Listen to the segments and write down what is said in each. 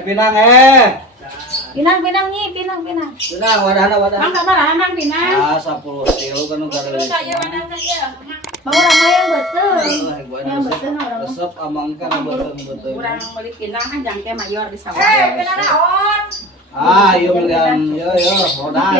Pinang Pinang nyi, pinang. Pinang wadah. Mang sabaraha mang pinang. 10 tilu kan udah Terus saya wadah saya. Mau ramai yang betul. Yang betul resep amang kan betul. Urang meuli pinang kan jangke mayor di sawah. Pinang naon? Iya milian yo roda.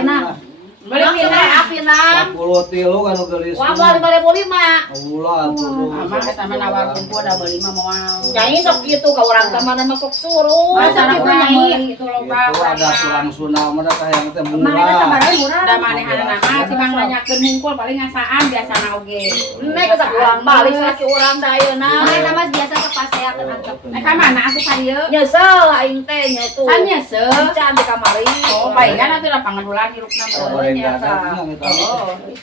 Meuli pinang. 10 tilu kan gelis. Wah, 5.005. Ulah tuh. Amang eta mah nawarkeun ku da meuli mah moal. Nyai sok kitu ka urang teh mana masuk suruh. Masa Sok kitu urang nyai. meuli itu loba. Itu ada tulang sunah mah teh yang teh Mana murah. sabaraha murah. Da manehana mah cibang nanyakeun hungkul paling ngasaan biasana oge. Nek ka urang balik laki urang da ayeuna. Mana mah biasa kepaseakeun antep. Nek ka mana atuh sadieu? Nyesel aing teh nyetu. Kan nyesel. Can di kamari. Oh, palingan atuh da pangadulan hirupna mah.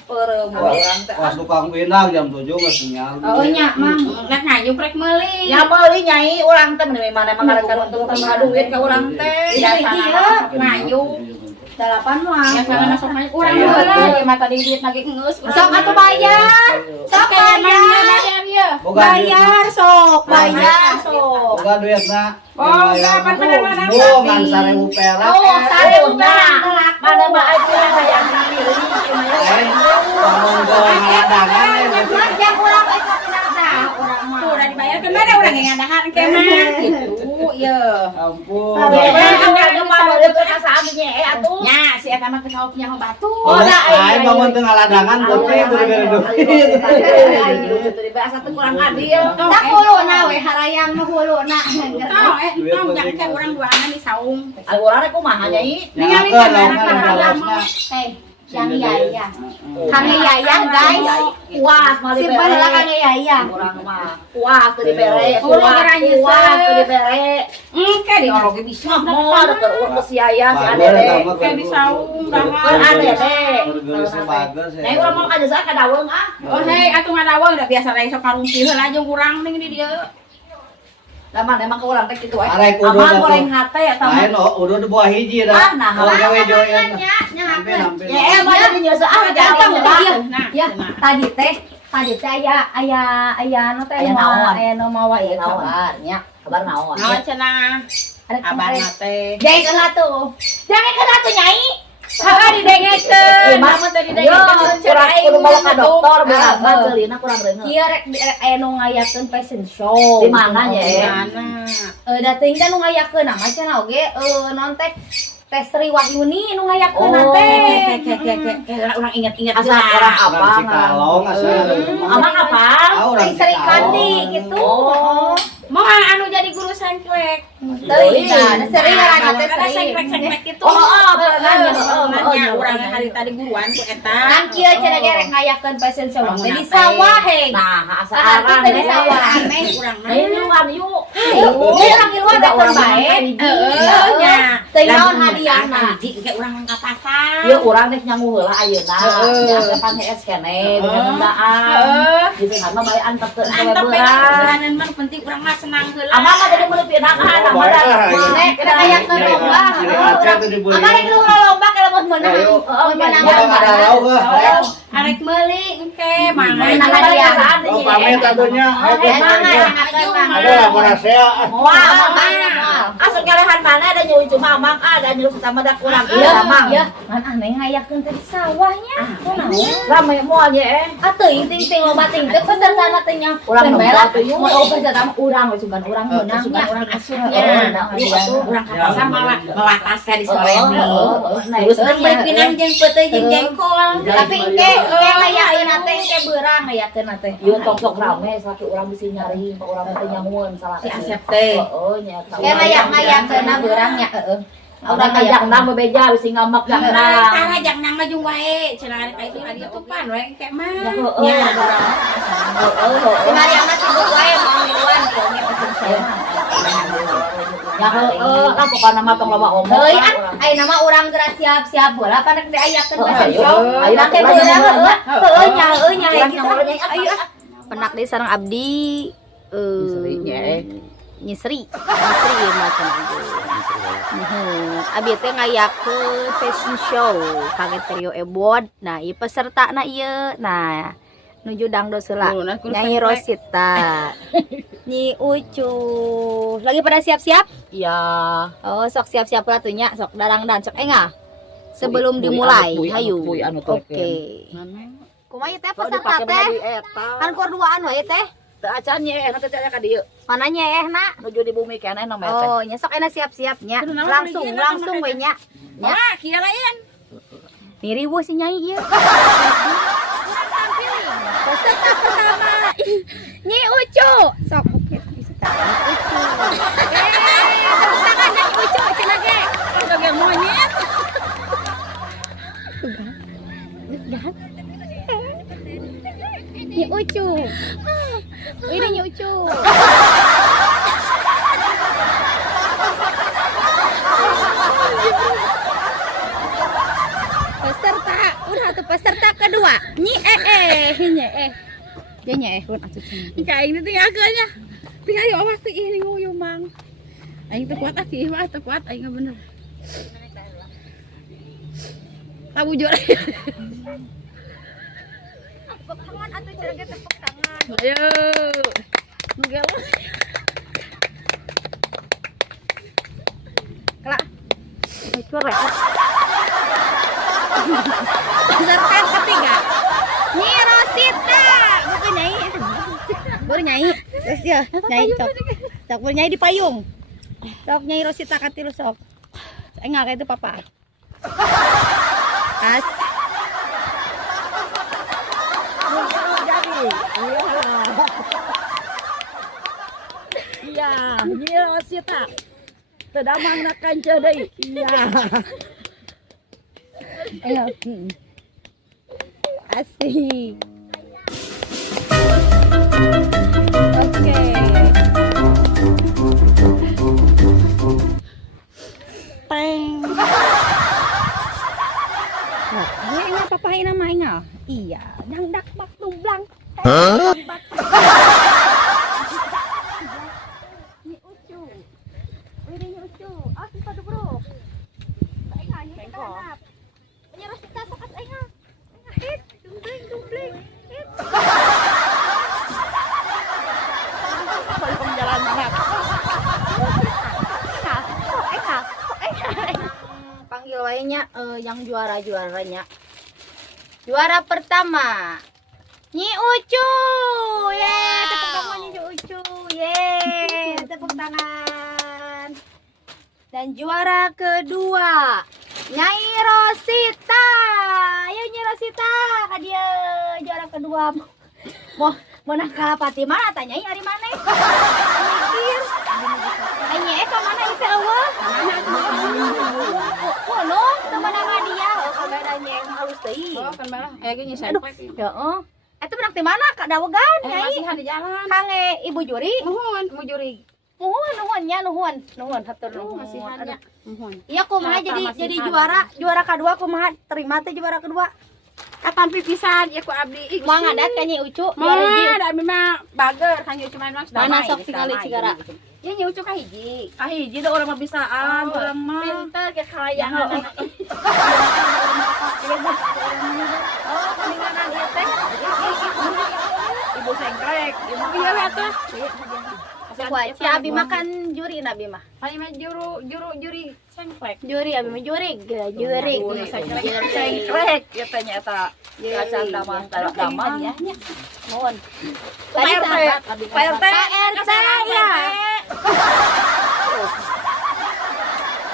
Urang teh. Pas tukang pinang jam 7 geus sinyal. Oh nya mang, nek ngayup rek meuli. Ya meuli nyai urang teh meuli mana makarekan untuk tambah duit ka urang teh. Biasana ngayup. Dalapan mah. Biasana masuk ngayup urang heula ieu mah tadi duit lagi geus. Sok atuh bayar. Sok bayar. Ya. Bayar sok. Boga duitna. Oh, kapan bener-bener ngan 1000 perak. Oh, 1000 perak. Mana mah atuh hayang sendiri. Ngomong ngadagan Yang urang eta pindah urang mah. Udah dibayarkeun mana urang yang ngadahan kemah gitu. Ieu. Ampun. Angkat mah beuleuh ka saami nya atuh. Nya si eta mah teu kaop nyaho batu. Aing bangun tengah ladangan putih gara-gara duit. Bahasa teu kurang adil. Tak huluna we harayang mah huluna. Tong jangke urang duaan di saung. Al urang rek kumaha nyai? Ningali Nyalakeun, kan lawan anak balasna. Yang Yaya. Kang Yaya guys. Puas mah dibere. Si baheula Kang Yaya. Urang mah puas teu dibere. Puas teu dibere. Engke diologi bisa. Moal keur urang ku si Yaya si Bagus, Adede. tambah Kayak di saung Keur dahar. Adede. Gelisnya bagus ya. Nek urang mau ka desa ka daweung ah. Oh hei, atuh ngadawa udah biasa lain sok karungsi heula jeung urang ning di dieu. Laman emang ke urang teh kitu aya. Arek udud Aman atuh. goreng hate ya sama. Lain udud buah hiji dah. Ah, nah, Kalau gawe joyan. Nyampe. Sampai. Ya mah jadi nyeuseut ah gampang Nah, ya. Tadi teh aya anu teh aya nu mawa ieu kabarnya. Kabar naon? naon cenah? Abana teh. Jangan atuh. Jangan atuh nyai. Hawa didengekeun. Mama teh didengekeun. Kurang kudu bawa ka dokter berat mah ceulina kurang reungeut. Kieu rek aya nu ngayakeun fashion show. Di mana nya? Mana? Da teuing teh nu ngayakeun mah cenah oge naon teh Teh Sri Wahyuni nu ngayakeun teh. Urang inget-inget Asal orang apa? Orang Cikalong asal. Abang apa? Orang Teh Sri Kandi gitu. Mau anu jadi guru sengklek. Teuing da Sri ngaranna teh Ada Sri. sengklek-sengklek itu. Urang hari tadi guruan ku eta. Kan kieu cenah ge rek ngayakeun fashion show teh di sawah heng. Nah, asal arang teh di sawah. Aneh urang mah. Ayo yuk. Urang ieu datang bae. Heeh nya. Teu naon hadiahna. Hiji ge urang mangka pasar. Ieu urang teh nyangu heula ayeuna. Nyasepan hees keneh ngendaan. Di sana mah bae antepkeun ke Antep beurang. mah penting urang mah senang heula. Abang mah jadi meuli pinakan, abang mah nek kita ngayakeun lomba. Abang rek lu lomba kalau mau menang. Menang. Ada lauk kah? Arek meuli engke mangan. Menang hadiah. Oh, pamit atunya. Ada lapor saya. Wah, asup ngalehan mana ada nyuruh cuma amang ada nyuruh sama dak kurang iya amang. Iya, kan aneh ngayakeun teh di sawahnya. Rame moal ye. Atuh ting loba ting teh pesertana teh nya. Urang bela mau peserta urang we sugan urang menangnya. Urang asupnya. Urang ka pasar mawa tasnya di sore ini. Terus beli pinang jeung peuteuy jeung jengkol. Tapi engke ngayakeun teh engke beurang ngayakeun teh. Ieu sok rame sakit urang bisi nyari, urang teh nyangueun salah. Si Asep teh. Heeh nya. Ngayakeun beurang nya heeh. Urang ngajak nang bebeja bisi ngamak jangna. Tah ngajak nang mah jeung wae. Cenah ari itu ari tupan we engke mah. Nya urang. Heeh. Si Mariana sibuk wae mau miluan kieu pesen saya. Ya heeh, lah pokona mah tong loba omong. Heuy, aya nama urang geura siap-siap heula panek diayakeun fashion show. Ayo teh beurang heeh. Heeh nya gitu. Ayo. Penak di sareng abdi nyisri macam itu. Abi teh ngayakeun fashion show kaget Rio Ebod. Nah, ieu pesertana ieu. Nah, Nuju dangdut heula. Nuh, nah, kudu Nyai sengklek. Rosita. Nyi Ucu. Lagi pada siap-siap? Iya. Oh, sok siap-siap lah tuh nya, sok darangdan sok enggak. Sebelum dimulai, hayu. Oke. Kumaha teh peserta teh? Kan kur duaan we teh. Teu acan nyeh nanti teh ka dieu. Mana nyehna? Nuju di bumi keneh nama teh. Oh, nya sok enak siap-siap nya. Langsung we nya. Nya. Wah, kieu lain. Miribu si Nyai ieu. Peserta pertama. Nyi Ucu. Sok oke. Ucu. Tepuk tangan Nyi Ucu cenah ge. Sebagai monyet. Jahat. Nyi Ucu. Ini Nyi Ucu. Peserta, udah tuh peserta kedua. Nyi Dia kun atuh cenah. Ika ini teh agaknya. Tinggal yo awas teh ini nguyuh mang. Aing teh kuat sih, mah teh kuat aing bener. Tahu jor. Tepuk tangan atuh cenah ge tepuk tangan. Ayo. Nugel. Kelak. Corek. Peserta ketiga. Nyi Rosita. Bukan Nyai. Baru Nyai. Terus ya, Nyai sok. Sok baru Nyai di payung. Sok Nyai Rosita katilu sok. Enggak kayak itu papa. As. Iya, iya Rosita. Teu damang na kanca deui. Iya. Ayo. Asik. Oke. Peng. Oh, ini enggak apa-apa ini mah enggak. Iya, dangdak bak tumblang. Hah? Ini Ucu. Ini Ucu. Ah, kita duduk. Enggak, ini kita handap. Menyerah kita sakat enggak. Hit, dumbling. Hit. Belum jalan banget. Panggil wayanya yang juaranya. Juara pertama Nyi Ucu. Yeay, tepuk tangan Nyi Ucu. Yeay, tepuk tangan. Dan juara kedua Nyai Rosita. Ayo Nyai Rosita, dia juara kedua. Mau nangkal pati mana tanya hari mana? Mikir. Anya eta mana itu eueuh? Kono teman dia. Oh, kagak anya halus teuing. Oh, kan balah. Gini sempek. Heeh. Eta menang ti mana? Ka dawegan Nyai. Masih di jalan. Kange Ibu Juri. Nuhun, Ibu Juri. Nuhun hatur nuhun. Masih hanya. Nuhun. Iya kumaha jadi juara kedua kumaha terima teh juara kedua. Katampi pisan ya ku abdi. Moal ngadat ka Nyi Ucu juara hiji. Da memang bager kan Ucu main langsung. Mana sok tinggali cigara. Ya Nyi Ucu ka hiji. Ka hiji da urang mah bisaan, urang mah Pinter ke kalayangan. Oh, keninganan ieu teh. Ibu sengkrek. Ibu iya atuh. Wah, si Abi makan juri Nabi mah. Pani mah juri sengkrek. Juri Abi mah jurig. Sengkrek ya tanya eta. Kacan damang talak damang ya. Mohon. Pak RT. Pak RT ya.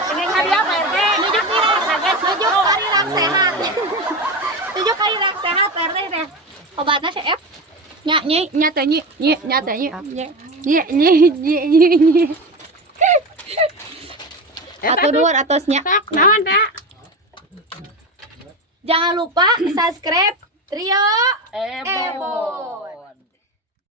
Pengen ngadia Pak RT. Nujuk kari rak sehat. Nujuk kari rak sehat Pak RT teh. Obatna CF. Nyata nyi. Atau dua atasnya. Naon dah? Jangan lupa subscribe Trio Ebo.